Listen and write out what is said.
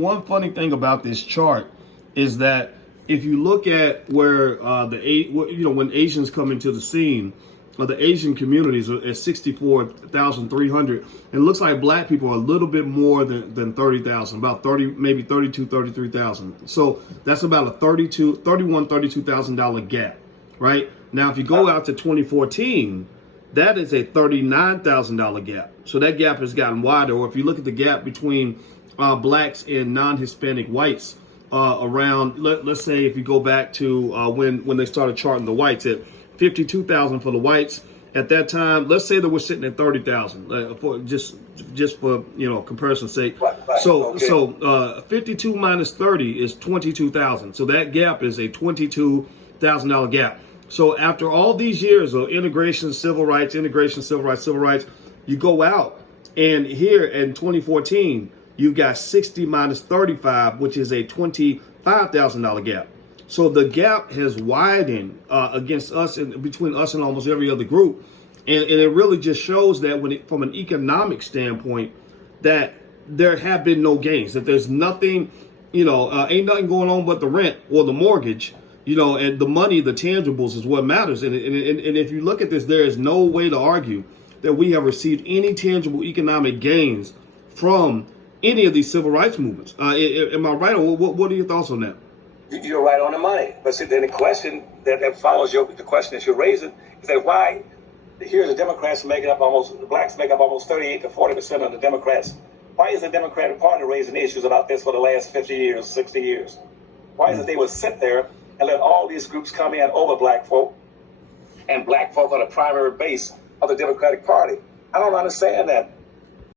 One funny thing about this chart is that if you look at where when Asians come into the scene, or the Asian communities are at 64,300, it looks like black people are a little bit more than 30,000, about 30, maybe 32, 33,000. So that's about a $32,000 gap, right? Now, if you go out to 2014, that is a $39,000 gap. So that gap has gotten wider. Or if you look at the gap between blacks and non-Hispanic whites, around, let's say if you go back to when they started charting the whites at 52,000 for the whites at that time. Let's say that we're sitting at 30,000 for just for comparison's sake. Right. So 52 minus 30 is 22,000. So that gap is a $22,000 gap. So after all these years of integration, civil rights, you go out and here in 2014 you got 60 minus 35, which is a $25,000 gap. So the gap has widened against us and between us and almost every other group. And it really just shows that from an economic standpoint, that there have been no gains, that there's nothing, ain't nothing going on but the rent or the mortgage, and the money, the tangibles is what matters. And if you look at this, there is no way to argue that we have received any tangible economic gains from any of these civil rights movements. Am I right? Or what are your thoughts on that? You're right on the money. But see, then the question that follows the question that you're raising is that why here the Democrats the blacks make up almost 38 to 40% of the Democrats. Why is the Democratic Party raising issues about this for the last 50 years, 60 years? Why is it they would sit there and let all these groups come in over black folk, and black folk are the primary base of the Democratic Party? I don't understand that.